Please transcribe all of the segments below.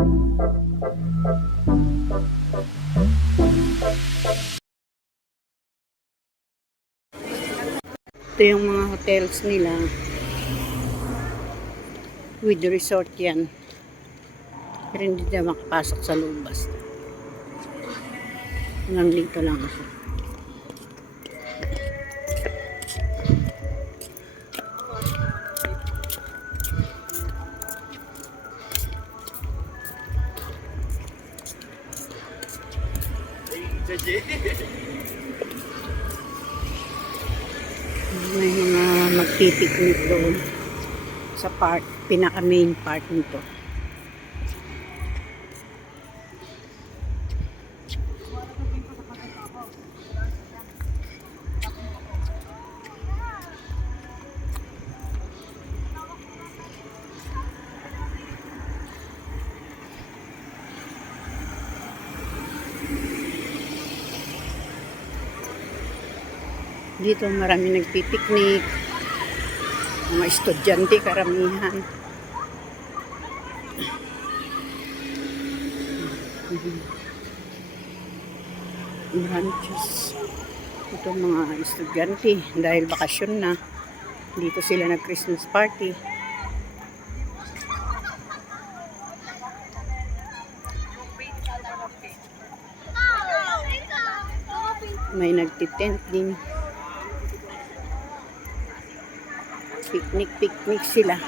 Ito yung mga hotels nila. With resort yan. Pero hindi na makapasok sa loob basta. Hanggang dito lang ako. May mga magpipiknik doon sa part, pinaka main part nito. Dito marami nagpipiknik, mga estudyante karamihan. Branches. Ito mga estudyante dahil bakasyon na. Dito sila nag-Christmas party. May nagtitent din. Picnic sila.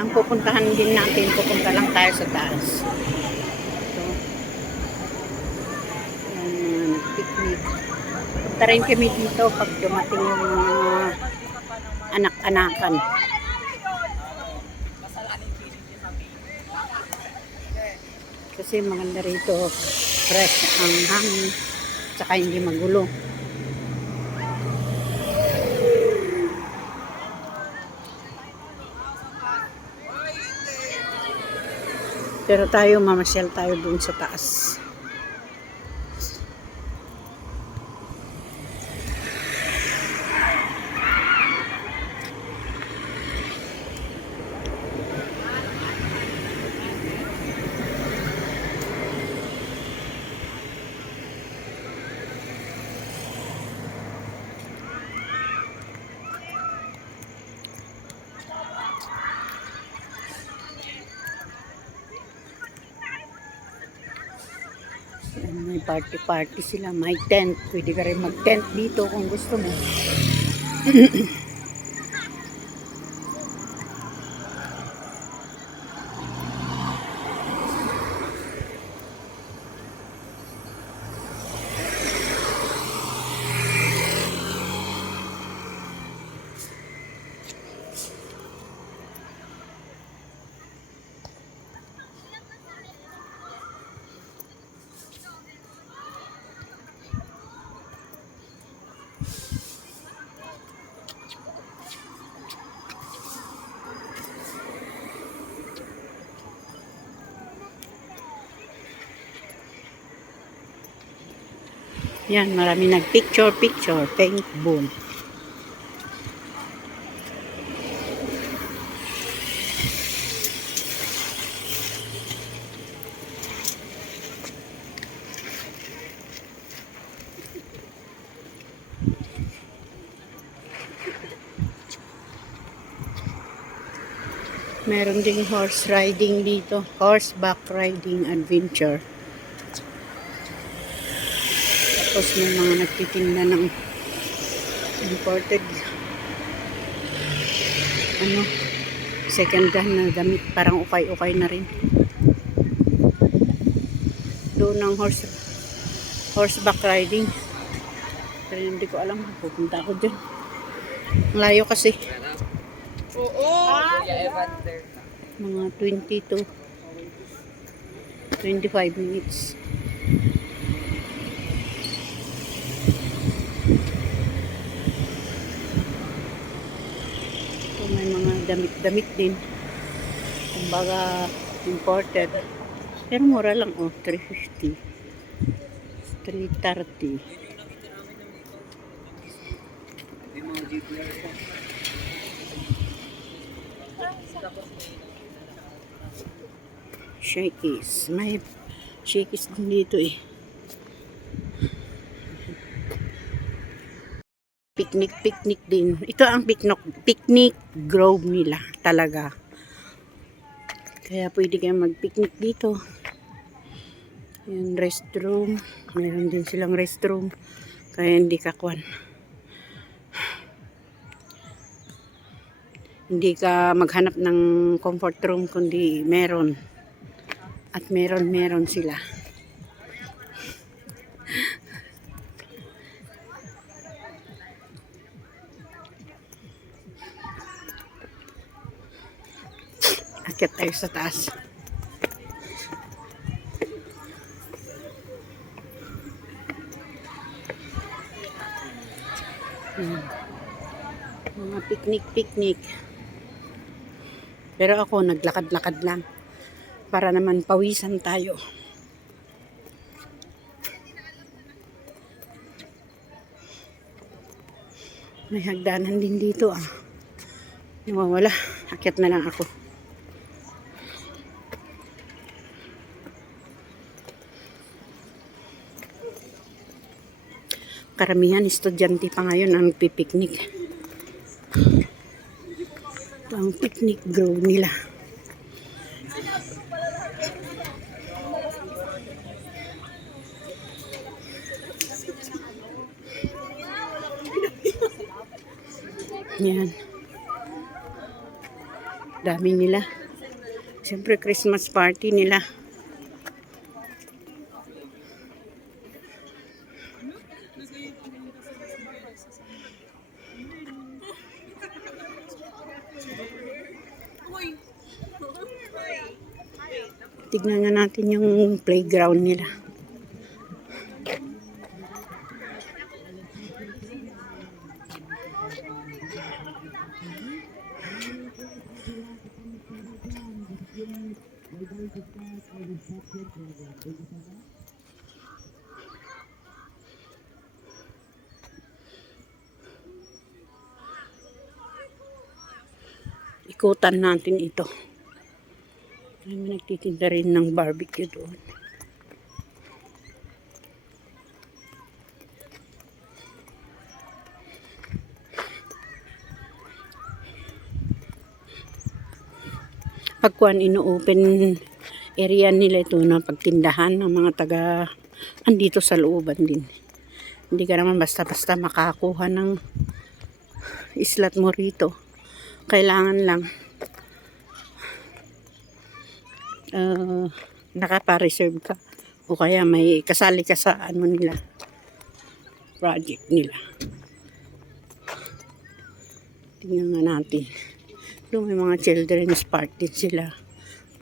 Ang pupuntahan din natin, pupunta lang tayo sa taas. Ito. Ayan, nag-picnic. Punta rin kami dito pag dumating yung mga anak-anakan. Kasi maganda rito, fresh ang hangin, tsaka hindi magulo. Pero tayo, mamasyal tayo dun sa taas. May party sila, may tent. Pwede ka rin mag-tent dito kung gusto mo. Yan, marami nag-picture, paintball. Meron ding horse riding dito, horseback riding adventure. Tapos may mga nagtitinda ng imported second hand na damit, parang ukay-ukay na rin. Doon ng horseback riding. Pero hindi ko alam, pupunta ako dyan. Layo kasi. Mga 20 to 25 minutes. May mga damit-damit din. Kumbaga imported. Pero mura lang, $350. $330. Shakey's. May Shakey's din dito eh. Picnic din. Ito ang picnic grove nila talaga. Kaya pwede kayong mag-picnic dito. Yan, restroom. Mayroon din silang restroom. Kaya hindi kakwan. Hindi ka maghanap ng comfort room kundi meron. At meron sila. Akyat tayo sa taas. Mga picnic. Pero ako naglakad-lakad lang. Para naman pawisan tayo. May hagdanan din dito ah. Nawawala. Akyat na lang ako. Karamihan estudyante pa ngayon ang pipiknik. Ito ang picnic grove nila. Yan. Dami nila. Siyempre Christmas party nila. Tignan nga natin yung playground nila. Ikutan natin ito. May nagtitinda rin ng barbecue doon. Pagkuhan ino-open area nila ito na pagtindahan ng mga taga andito sa looban din. Hindi ka naman basta-basta makakuha ng slot mo rito. Kailangan lang nakapa-reserve ka o kaya may kasali ka sa ano nila project nila. Tingnan nga natin. Doon may mga children's party sila.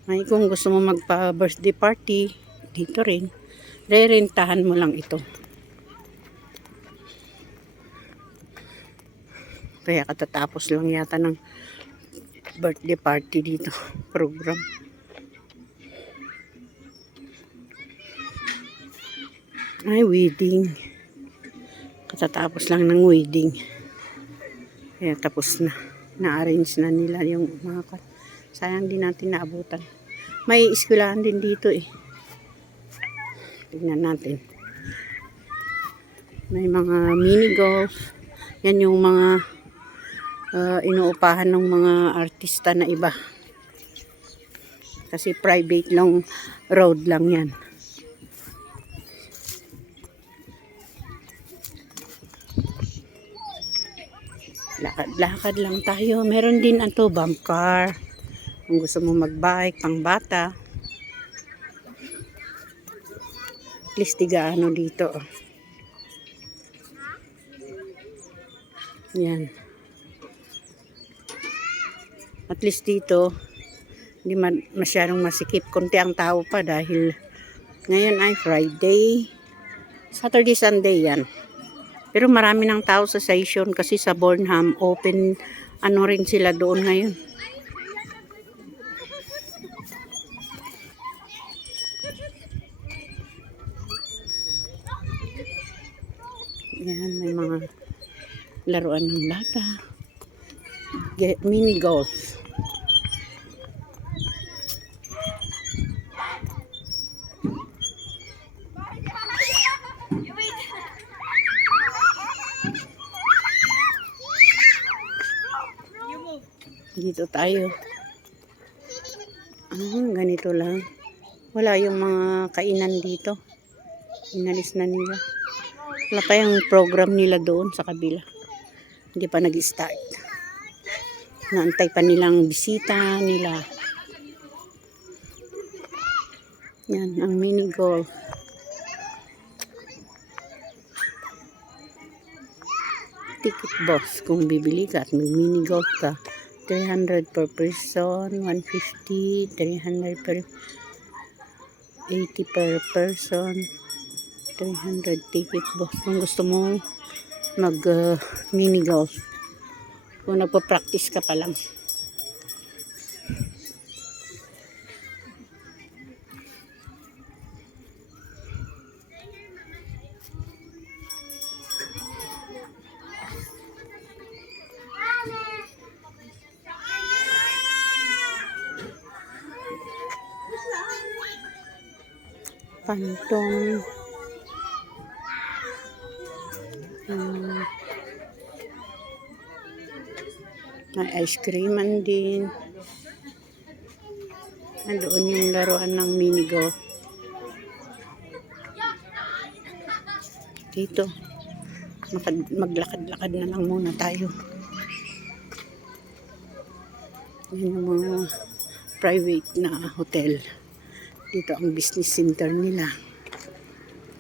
Ay kung gusto mo magpa-birthday party, dito rin. Rerentahan mo lang ito. Kaya katatapos lang yata ng birthday party dito program. Ay, wedding. Katatapos lang ng wedding. Kaya tapos na. Na-arrange na nila yung mga sayang din natin naabutan. May eskwelahan din dito eh. Tingnan natin. May mga mini golf. Yan yung mga inuupahan ng mga artista na iba. Kasi private long road lang yan. Lakad-lakad lang tayo. Meron din ato bump car. Kung gusto mo magbike, pang bata. At least tiga-ano dito. Yan. At least dito, hindi masyadong masikip. Kunti ang tao pa dahil ngayon ay Friday. Saturday, Sunday yan. Pero marami ng tao sa station kasi sa Bornham open ano rin sila doon ngayon. Yan, may mga laruan ng bata. Mini golf. Dito tayo. Ganito lang. Wala yung mga kainan dito. Inalis na nila. Wala pa yung program nila doon sa kabila. Hindi pa nag-start. Naantay pa nilang bisita nila. Yan, ang mini golf. Ticket box kung bibili ka at may mini golf ka. 300 per person, 150, 300 per 80 per person, 300 ticket box. Kung gusto mo mag mini golf, kung nagpa-practice ka pa lang. Phantom. May ice creaman din. Andoon yung laruan ng mini golf. Dito. Maglakad-lakad na lang muna tayo. Yan yung mga private na hotel. Dito ang business center nila.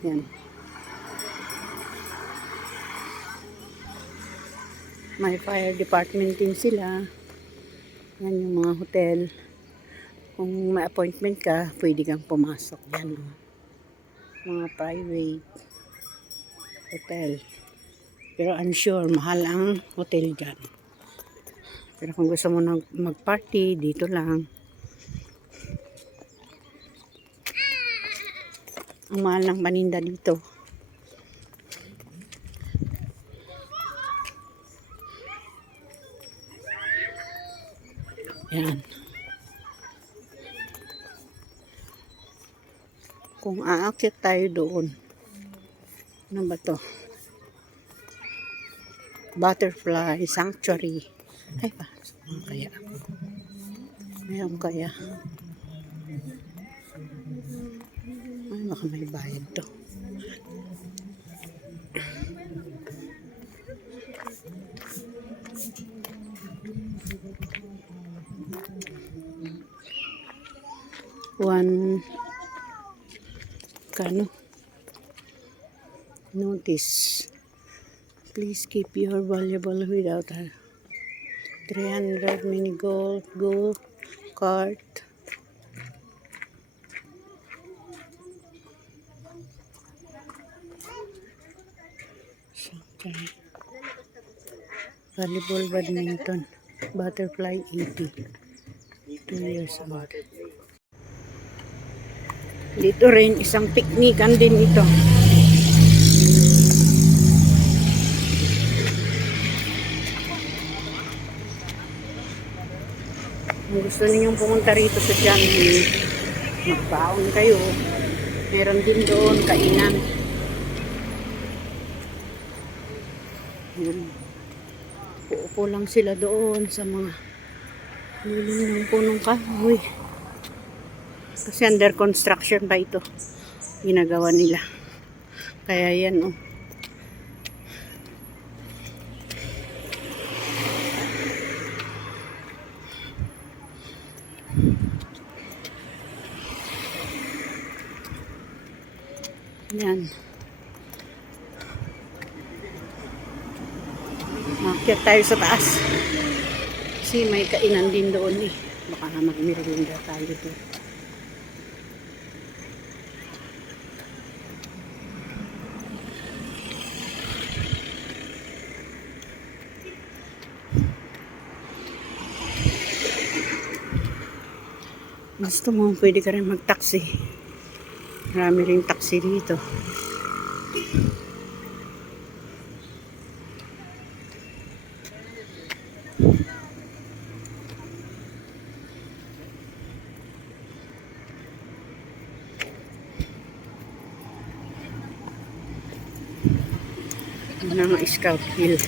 Yan. May fire department din sila. Yan yung mga hotel. Kung may appointment ka, pwede kang pumasok. Yan. Mga private hotel. Pero I'm sure, mahal ang hotel dyan. Pero kung gusto mo na mag-party, dito lang. Ang mahal ng paninda dito. Yan. Kung aakyat tayo doon. Ano ba to? Butterfly Sanctuary. Ay pa. Kaya. Mayroon kaya. Ay, baka may bayad to. One kano notice, please keep your valuable without her. 300 mini golf cart. Okay. Volleyball, badminton, butterfly 80, 2 years old. Dito rin, isang piknikan din ito. Kung gusto ninyong pumunta rito sa Janvi, magbaon kayo. Meron din doon kainan. Uupo lang sila doon sa mga lilim ng punong kahoy. Kasi under construction pa ito. Ginagawa nila. Kaya yan, oh. Yan. Makyat tayo sa taas. Kasi may kainan din doon eh. Baka magmerienda tayo doon. Gusto mo, pwede ka rin mag-taxi. Marami rin taxi dito. Ng Scout Hill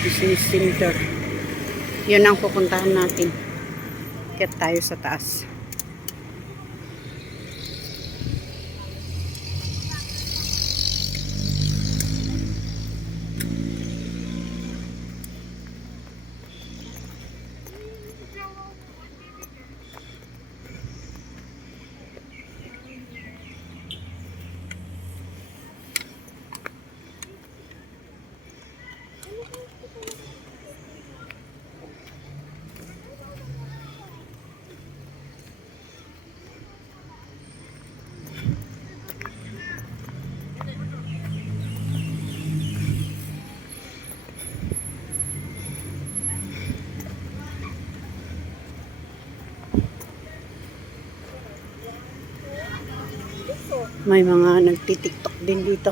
Business Center. Yun ang pupuntahan natin. Kaya tayo sa taas. May mga nagtitiktok din dito.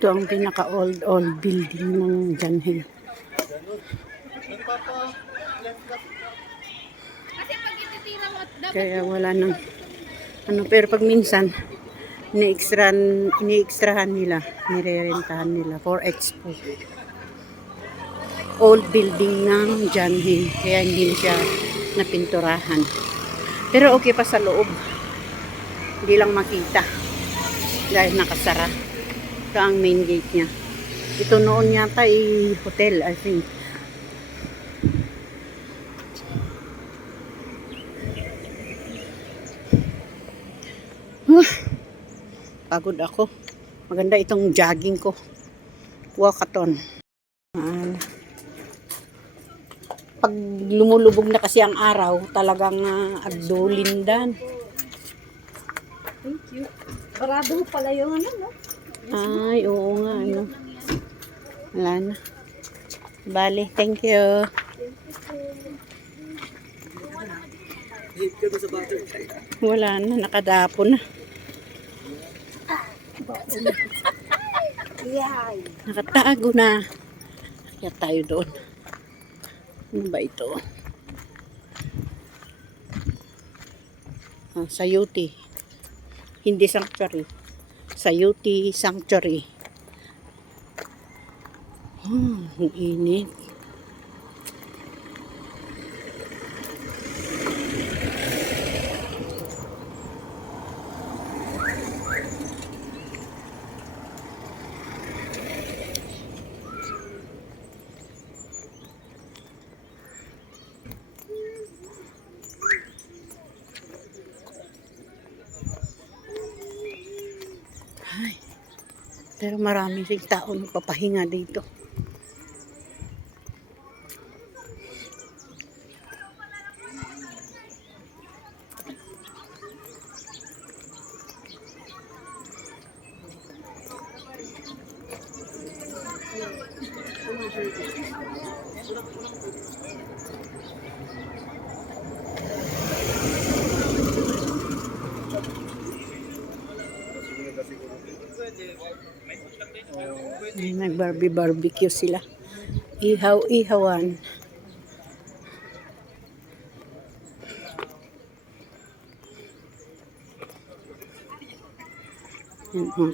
Ito ang pinaka-old building ng John Hill. Kaya wala nang ano, pero pag minsan ini-extrahan nila, nirerentahan nila for expo. Old building ng John Hill, kaya hindi siya napinturahan. Pero okay pa sa loob. Hindi lang makita dahil nakasara. Ito ang main gate niya. Ito noon yata ay hotel, I think. Pagod ako. Maganda itong jogging ko. Walkathon. Pag lumulubog na kasi ang araw, talagang agdulindan. Thank you. Parado pala yung ano, no? Ay, oo nga, ano. Wala na. Bale, thank you. Wala na, nakadapo na. Nakatago na. Kaya tayo doon. Ano ba ito? Sayuti. Hindi sanctuary. Sayuti Sanctuary. Ang init. Ay, pero marami rin tao nagpapahinga dito. Nag-barbecue sila. Ihaw-ihawan.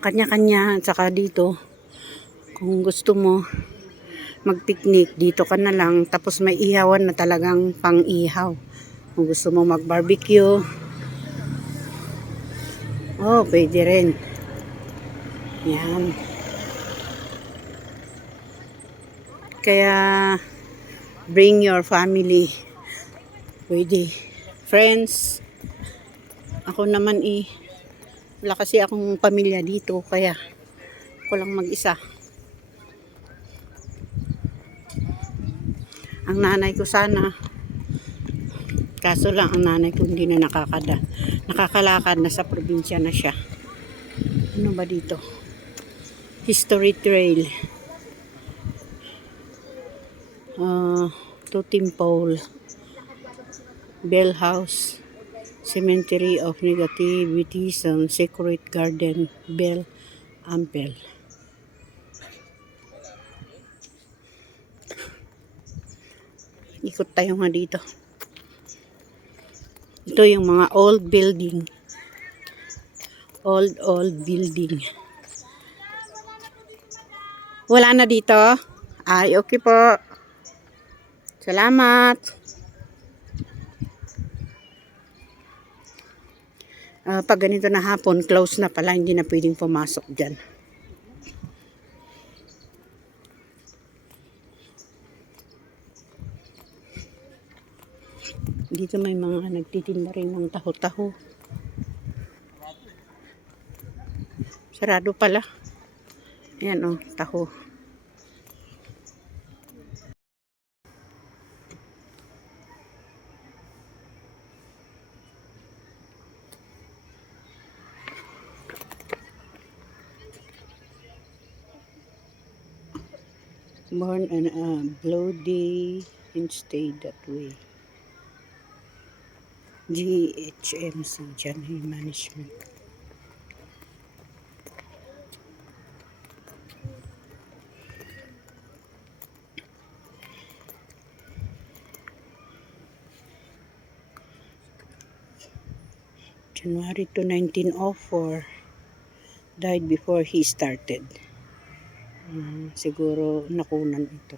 Kanya-kanya. Saka dito, kung gusto mo mag-picnic, dito ka na lang. Tapos may ihawan na talagang pang-ihaw. Kung gusto mo mag-barbecue, oh, pwede rin. Yan. Kaya, bring your family. Pwede. Friends. Ako naman wala kasi akong pamilya dito, kaya ako lang mag-isa. Ang nanay ko sana, kaso lang ang nanay ko hindi na nakakalakad na, sa probinsya na siya. Ano ba dito? History Trail. Totem Pole. Bell House. Cemetery of Negativism. Sacred Garden. Bell Ampel. Ikot tayo nga dito. Ito yung mga old building. Old building. Wala na dito? Ay, okay po. Salamat. Pag ganito na hapon, close na pala. Hindi na pwedeng pumasok dyan. Dito may mga nagtitinda rin ng taho-taho. Sarado pala. Ayan o, taho. Born on a bloody and stayed that way. GHMC, January Management. January to 1904. Died before he started. Siguro nakunan ito.